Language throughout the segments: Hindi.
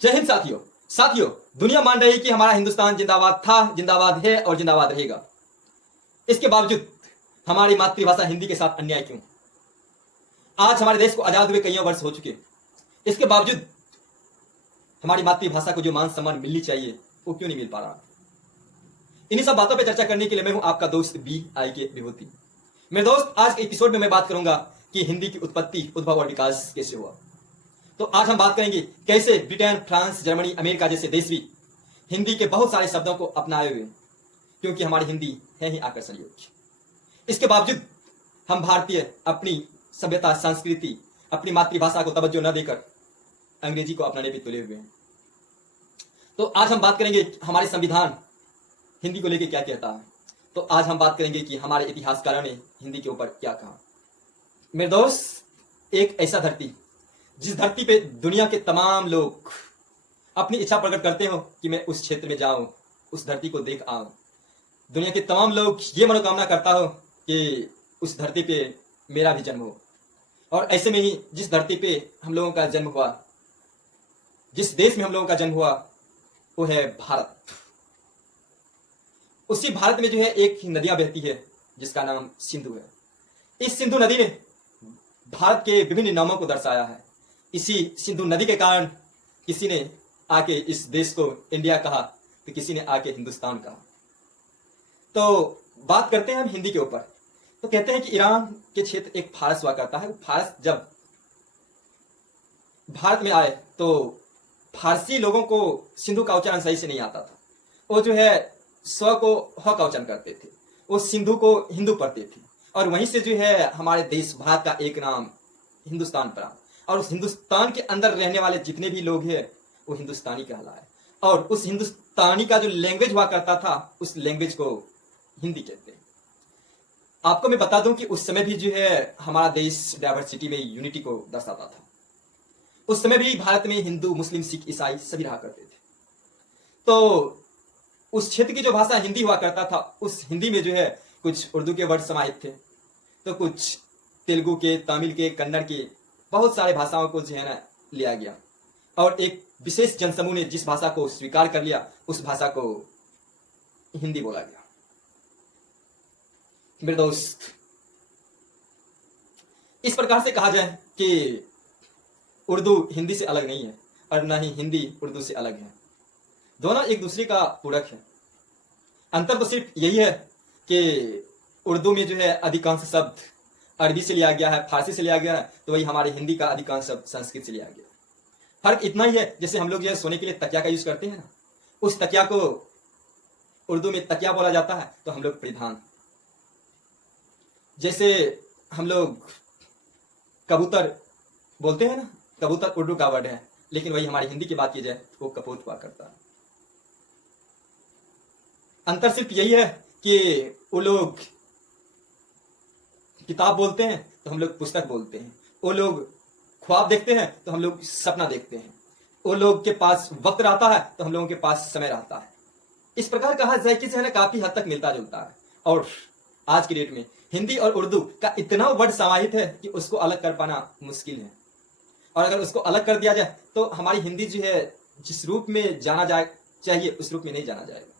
जय हिंद साथियों। साथियों, दुनिया मान रही है कि हमारा हिंदुस्तान जिंदाबाद था, जिंदाबाद है और जिंदाबाद रहेगा। इसके बावजूद हमारी मातृभाषा हिंदी के साथ अन्याय क्यों? आज हमारे देश को आजाद हुए कई वर्ष हो चुके, इसके बावजूद हमारी मातृभाषा को जो मान सम्मान मिलनी चाहिए वो क्यों नहीं मिल पा रहा? इन्हीं सब बातों पर चर्चा करने के लिए मैं हूं आपका दोस्त बी आई के विभूति। मेरे दोस्त, आज के एपिसोड में मैं बात करूंगा कि हिंदी की उत्पत्ति, उद्भव और विकास कैसे हुआ। तो आज हम बात करेंगे कैसे ब्रिटेन, फ्रांस, जर्मनी, अमेरिका जैसे देश भी हिंदी के बहुत सारे शब्दों को अपनाए हुए, क्योंकि हमारी हिंदी है ही आकर्षण योग्य। इसके बावजूद हम भारतीय अपनी सभ्यता, संस्कृति, अपनी मातृभाषा को तवज्जो न देकर अंग्रेजी को अपनाने पर तुले हुए हैं। तो आज हम बात करेंगे हमारे संविधान हिंदी को लेकर क्या कहता है। तो आज हम बात करेंगे कि हमारे इतिहासकारों ने हिंदी के ऊपर क्या कहा। मेरे दोस्त, एक ऐसा धरती जिस धरती पे दुनिया के तमाम लोग अपनी इच्छा प्रकट करते हो कि मैं उस क्षेत्र में जाऊं, उस धरती को देख आऊं। दुनिया के तमाम लोग ये मनोकामना करता हो कि उस धरती पे मेरा भी जन्म हो। और ऐसे में ही जिस धरती पे हम लोगों का जन्म हुआ, जिस देश में हम लोगों का जन्म हुआ, वो है भारत। उसी भारत में जो है एक नदियां बहती है जिसका नाम सिंधु है। इस सिंधु नदी ने भारत के विभिन्न नामों को दर्शाया है। इसी सिंधु नदी के कारण किसी ने आके इस देश को इंडिया कहा, तो किसी ने आके हिंदुस्तान कहा। तो बात करते हैं हम हिंदी के ऊपर। तो कहते हैं कि ईरान के क्षेत्र एक फारस हुआ करता है। फारस जब भारत में आए तो फारसी लोगों को सिंधु का उच्चारण सही से नहीं आता था। वो जो है स्व को ह का उच्चारण करते थे, वो सिंधु को हिंदू पढ़ते थे। और वहीं से जो है हमारे देश भारत का एक नाम हिंदुस्तान पड़ा। और उस हिंदुस्तान के अंदर रहने वाले जितने भी लोग हैं वो हिंदुस्तानी कहलाए। और उस हिंदुस्तानी का जो लैंग्वेज हुआ करता था, उस लैंग्वेज को हिंदी कहते हैं। आपको मैं बता दूं कि उस समय भी जो है हमारा देश डाइवर्सिटी में यूनिटी को दर्शाता था। उस समय भी भारत में हिंदू, मुस्लिम, सिख, ईसाई सभी रहा करते थे। तो उस क्षेत्र की जो भाषा हिंदी हुआ करता था, उस हिंदी में जो है कुछ उर्दू के वर्ड समाहित थे, तो कुछ तेलुगु के, तमिल के, कन्नड़ के, बहुत सारे भाषाओं को जो है ना लिया गया। और एक विशेष जनसमूह ने जिस भाषा को स्वीकार कर लिया, उस भाषा को हिंदी बोला गया। मेरे दोस्त, इस प्रकार से कहा जाए कि उर्दू हिंदी से अलग नहीं है और न ही हिंदी उर्दू से अलग है। दोनों एक दूसरे का पूरक है। अंतर तो सिर्फ यही है कि उर्दू में जो है अधिकांश शब्द अरबी से लिया गया है, फारसी से लिया गया है, तो वही हमारे हिंदी का अधिकांश शब्द संस्कृत से लिया गया। फर्क इतना ही है, जैसे हम लोग जो है सोने के लिए तकिया का यूज करते हैं ना, उस तकिया को उर्दू में तकिया बोला जाता है, तो हम लोग परिधान। जैसे हम लोग कबूतर बोलते हैं ना, कबूतर उर्दू का वर्ड है, लेकिन वही हमारी हिंदी की बात की जाए वो कपोत हुआ करता है। अंतर सिर्फ यही है कि वो लोग किताब बोलते हैं तो हम लोग पुस्तक बोलते हैं। वो लोग ख्वाब देखते हैं तो हम लोग सपना देखते हैं। वो लोग के पास वक्त रहता है तो हम लोगों के पास समय रहता है। इस प्रकार कहा जाए कि जो है ना काफी हद तक मिलता जुलता है। और आज की डेट में हिंदी और उर्दू का इतना वर्ड समाहित है कि उसको अलग कर पाना मुश्किल है। और अगर उसको अलग कर दिया जाए तो हमारी हिंदी जो है जिस रूप में जाना जाए चाहिए उस रूप में नहीं जाना जाएगा।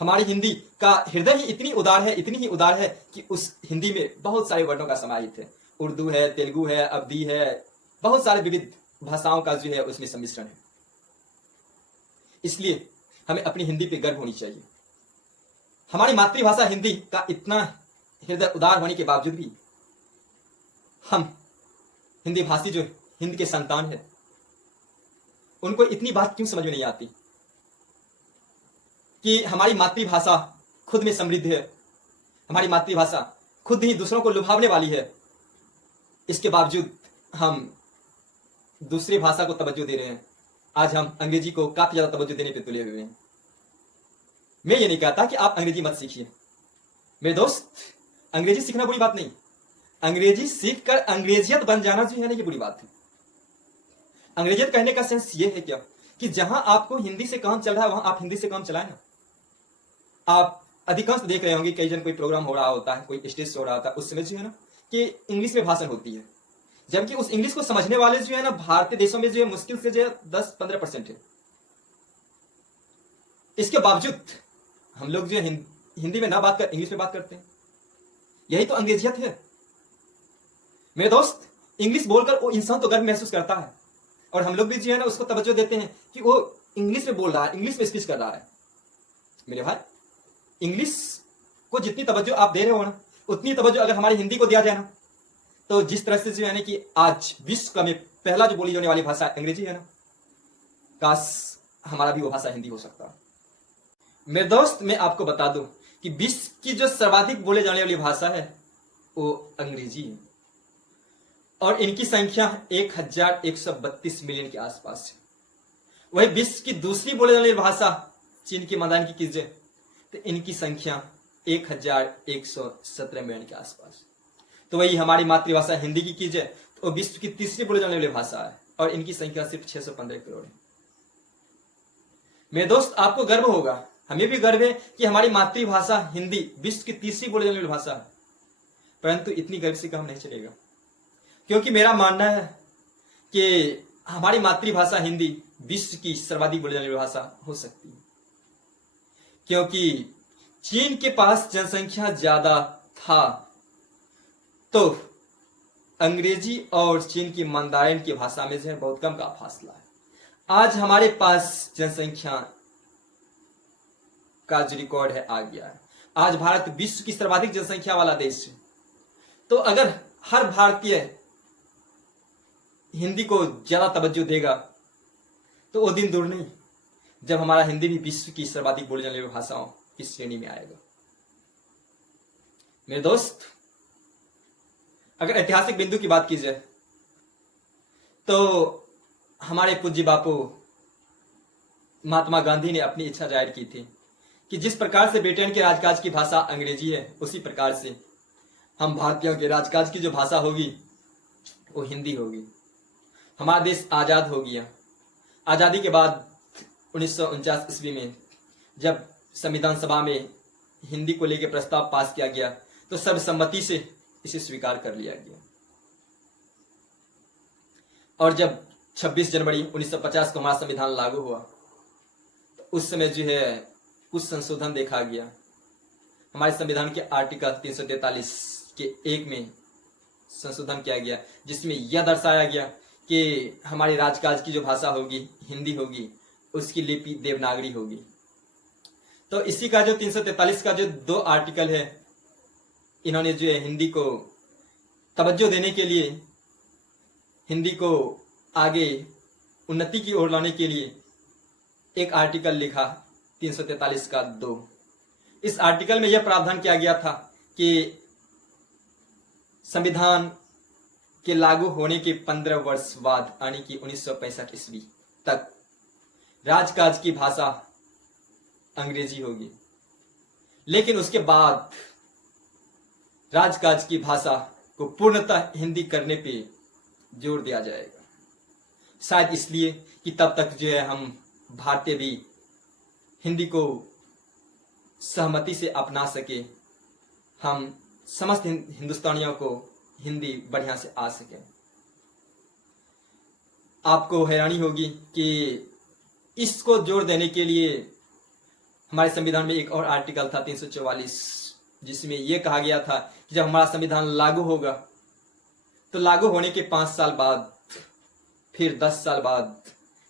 हमारी हिंदी का हृदय ही इतनी उदार है, इतनी ही उदार है कि उस हिंदी में बहुत सारे वर्णों का समाहित है। उर्दू है, तेलुगु है, अवधी है, बहुत सारे विविध भाषाओं का जो है उसमें सम्मिश्रण है। इसलिए हमें अपनी हिंदी पे गर्व होनी चाहिए। हमारी मातृभाषा हिंदी का इतना हृदय उदार होने के बावजूद भी हम हिंदी भाषी जो हिंद के संतान है, उनको इतनी बात क्यों समझ में नहीं आती कि हमारी मातृभाषा खुद में समृद्ध है, हमारी मातृभाषा खुद ही दूसरों को लुभावने वाली है। इसके बावजूद हम दूसरी भाषा को तवज्जो दे रहे हैं। आज हम अंग्रेजी को काफी ज्यादा तवज्जो देने पे तुले हुए हैं। मैं ये नहीं कहता कि आप अंग्रेजी मत सीखिए मेरे दोस्त, अंग्रेजी सीखना बुरी बात नहीं। अंग्रेजी सीखकर अंग्रेजियत बन जाना जो है ना, ये बुरी बात है। अंग्रेजियत कहने का सेंस ये है क्या कि जहां आपको हिंदी से काम चल रहा है वहां आप हिंदी से काम चलाए ना। आप अधिकांश देख रहे होंगे, कई जन कोई प्रोग्राम हो रहा होता है, कोई स्टेज शो हो रहा होता है, उस समय जो है ना कि इंग्लिश में भाषण होती है। जबकि उस इंग्लिश को समझने वाले जो है ना भारतीय देशों में जो है मुश्किल से जो है 10-15% है। इसके बावजूद हम लोग जो है हिंदी में ना बात कर इंग्लिश में बात करते हैं। यही तो अंग्रेजियत है मेरे दोस्त। इंग्लिश बोलकर वो इंसान तो गर्व महसूस करता है, और हम लोग भी जो है ना उसको तवज्जो देते हैं कि वो इंग्लिश में बोल रहा है, इंग्लिश में स्पीच कर रहा है। मेरे भाई, इंग्लिश को जितनी तवज्जो आप दे रहे हो ना, उतनी तवज्जो अगर हमारी हिंदी को दिया जाए ना, तो जिस तरह से जो है ना कि आज विश्व में पहला जो बोली जाने वाली भाषा अंग्रेजी है ना, काश हमारा भी वो भाषा हिंदी हो सकता। मेरे दोस्त, मैं आपको बता दूं कि विश्व की जो सर्वाधिक बोले जाने वाली भाषा है वो अंग्रेजी है, और इनकी संख्या 1132 मिलियन के आसपास है। वही विश्व की दूसरी बोले जाने वाली भाषा चीन की मैदान की कीजिए तो इनकी संख्या 1117 मिलियन के आसपास। तो वही हमारी मातृभाषा हिंदी की कीजिए तो विश्व की तीसरी बोले जाने वाली भाषा है, और इनकी संख्या सिर्फ 615 करोड़ है। मेरे दोस्त, आपको गर्व होगा, हमें भी गर्व है कि हमारी मातृभाषा हिंदी विश्व की तीसरी बोले जाने वाली भाषा है। परंतु इतनी गर्व से काम नहीं चलेगा, क्योंकि मेरा मानना है कि हमारी मातृभाषा हिंदी विश्व की सर्वाधिक बोली जाने वाली भाषा हो सकती है, क्योंकि चीन के पास जनसंख्या ज्यादा था तो अंग्रेजी और चीन की मंदारिन की भाषा में जो है बहुत कम का फासला है। आज हमारे पास जनसंख्या का जो रिकॉर्ड है आ गया है। आज भारत विश्व की सर्वाधिक जनसंख्या वाला देश है। तो अगर हर भारतीय हिंदी को ज्यादा तवज्जो देगा तो वो दिन दूर नहीं जब हमारा हिंदी भी विश्व की सर्वाधिक बोली जाने वाली भाषाओं की श्रेणी में आएगा। मेरे दोस्त, अगर ऐतिहासिक बिंदु की बात की जाए तो हमारे पूज्य बापू महात्मा गांधी ने अपनी इच्छा जाहिर की थी कि जिस प्रकार से ब्रिटेन के राजकाज की भाषा अंग्रेजी है, उसी प्रकार से हम भारतीयों के राजकाज की जो भाषा होगी वो हिंदी होगी। हमारा देश आजाद हो गया। आजादी के बाद 1949 ईस्वी में जब संविधान सभा में हिंदी को लेकर प्रस्ताव पास किया गया तो सर्वसम्मति से इसे स्वीकार कर लिया गया, और जब 26 जनवरी 1950 को हमारा संविधान लागू हुआ तो उस समय जो है कुछ संशोधन देखा गया। हमारे संविधान के आर्टिकल 343 के 1 में संशोधन किया गया, जिसमें यह दर्शाया गया कि हमारी राजकाज की जो भाषा होगी हिंदी होगी, उसकी लिपि देवनागरी होगी। तो इसी का जो 343 का जो 2 आर्टिकल है, इन्होंने जो है हिंदी को तवज्जो देने के लिए, हिंदी को आगे उन्नति की ओर लाने के लिए एक आर्टिकल लिखा 343 का 2। इस आर्टिकल में यह प्रावधान किया गया था कि संविधान के लागू होने के 15 वर्ष बाद यानी कि 1965 ईस्वी तक राजकाज की भाषा अंग्रेजी होगी, लेकिन उसके बाद राजकाज की भाषा को पूर्णतः हिंदी करने पे जोर दिया जाएगा। शायद इसलिए कि तब तक जो है हम भारतीय भी हिंदी को सहमति से अपना सके, हम समस्त हिंदुस्तानियों को हिंदी बढ़िया से आ सके। आपको हैरानी होगी कि इसको जोर देने के लिए हमारे संविधान में एक और आर्टिकल था 344, जिसमें यह कहा गया था कि जब हमारा संविधान लागू होगा तो लागू होने के 5 साल बाद, फिर 10 साल बाद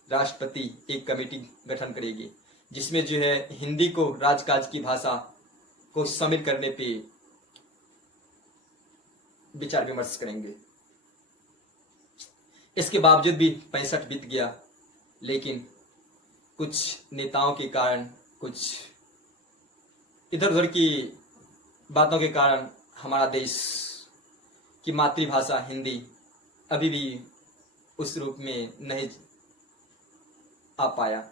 राष्ट्रपति एक कमेटी गठन करेगी, जिसमें जो है हिंदी को राजकाज की भाषा को शामिल करने पे विचार विमर्श करेंगे। इसके बावजूद भी 65 बीत गया, लेकिन कुछ नेताओं के कारण, कुछ इधर उधर की बातों के कारण हमारा देश की मातृभाषा हिंदी अभी भी उस रूप में नहीं आ पाया।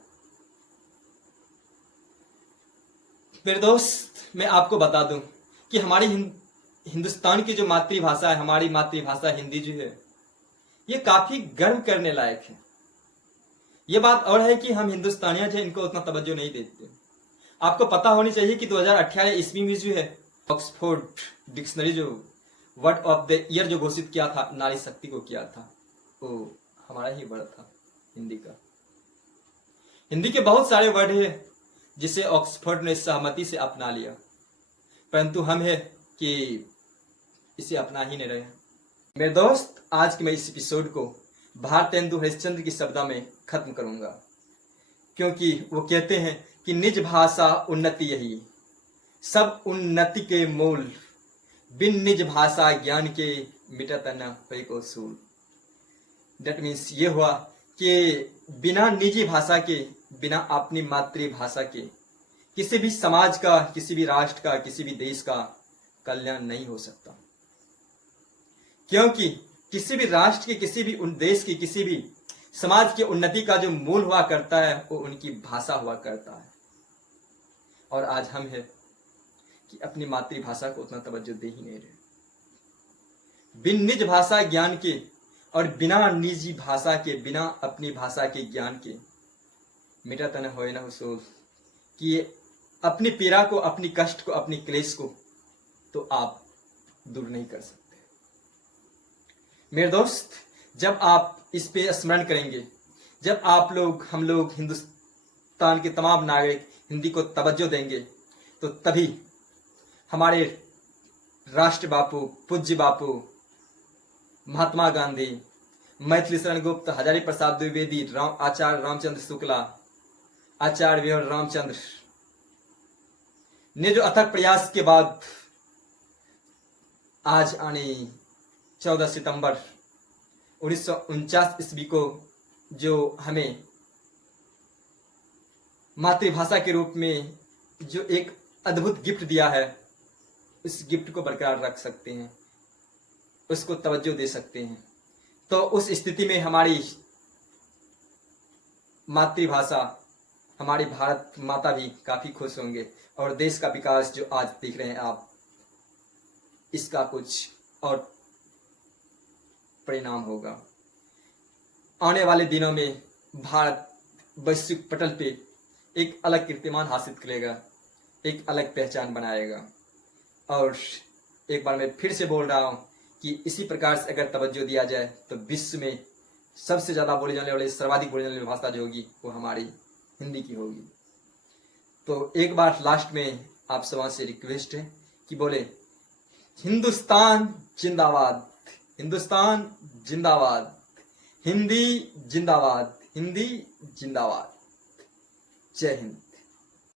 मेरे दोस्त, मैं आपको बता दूं कि हमारी हिंदुस्तान की जो मातृभाषा है, हमारी मातृभाषा हिंदी जो है, ये काफी गर्व करने लायक है। ये बात और है कि हम हिंदुस्तानियां जो इनको उतना तवज्जो नहीं देते। आपको पता होनी चाहिए कि 2018 ईस्वी में जो है ऑक्सफोर्ड डिक्शनरी जो वर्ड ऑफ द ईयर जो घोषित किया था नारी शक्ति को किया था, वो हमारा ही वर्ड था हिंदी का। हिंदी के बहुत सारे वर्ड है जिसे ऑक्सफोर्ड ने सहमति से अपना लिया, परंतु हम है कि इसे अपना ही नहीं रहे। मेरे दोस्त, आज के मैं इस एपिसोड को भारतेंदु हरिश्चंद्र की शब्दों में खत्म करूंगा, क्योंकि वो कहते हैं कि निज भाषा उन्नति यही, सब उन्नति के मूल, बिन निज भाषा ज्ञान के मिटत न होय को सूल। दैट मीन्स ये हुआ कि बिना निजी भाषा के, बिना अपनी मातृभाषा के किसी भी समाज का, किसी भी राष्ट्र का, किसी भी देश का कल्याण नहीं हो सकता। क्योंकि किसी भी राष्ट्र के, किसी भी देश की, किसी भी समाज की उन्नति का जो मूल हुआ करता है वो उनकी भाषा हुआ करता है। और आज हम है कि अपनी मातृभाषा को उतना तवज्जो दे ही नहीं रहे। बिन निज भाषा ज्ञान के और बिना निजी भाषा के, बिना अपनी भाषा के ज्ञान के मिटा तन होए न हुसूल, कि अपनी पीड़ा को, अपनी कष्ट को, अपनी क्लेश को तो आप दूर नहीं कर सकते। मेरे दोस्त, जब आप इस पे स्मरण करेंगे, जब आप लोग, हम लोग, हिंदुस्तान के तमाम नागरिक हिंदी को तवज्जो देंगे, तो तभी हमारे राष्ट्र बापू, पूज्य बापू महात्मा गांधी, मैथिली शरण गुप्त, हजारी प्रसाद द्विवेदी, आचार्य रामचंद्र शुक्ला, आचार्य विवर रामचंद्र ने जो अथक प्रयास के बाद आज आने 14 सितंबर 1949 ईस्वी को जो हमें मातृभाषा के रूप में जो एक अद्भुत गिफ्ट दिया है, उस गिफ्ट को बरकरार रख सकते हैं, उसको तवज्जो दे सकते हैं, तो उस स्थिति में हमारी मातृभाषा, हमारी भारत माता भी काफी खुश होंगे, और देश का विकास जो आज देख रहे हैं आप, इसका कुछ और परिणाम होगा। आने वाले दिनों में भारत वैश्विक पटल पे एक अलग कीर्तिमान हासिल करेगा, एक अलग पहचान बनाएगा। और एक बार मैं फिर से बोल रहा हूं कि इसी प्रकार से अगर तवज्जो दिया जाए तो विश्व में सबसे ज्यादा बोली जाने वाली, सर्वाधिक बोली जाने वाली भाषा जो होगी वो हमारी हिंदी की होगी। तो एक बार लास्ट में आप सबसे से रिक्वेस्ट है कि बोले हिंदुस्तान जिंदाबाद, हिंदुस्तान जिंदाबाद, हिंदी जिंदाबाद, हिंदी जिंदाबाद। जय हिंद।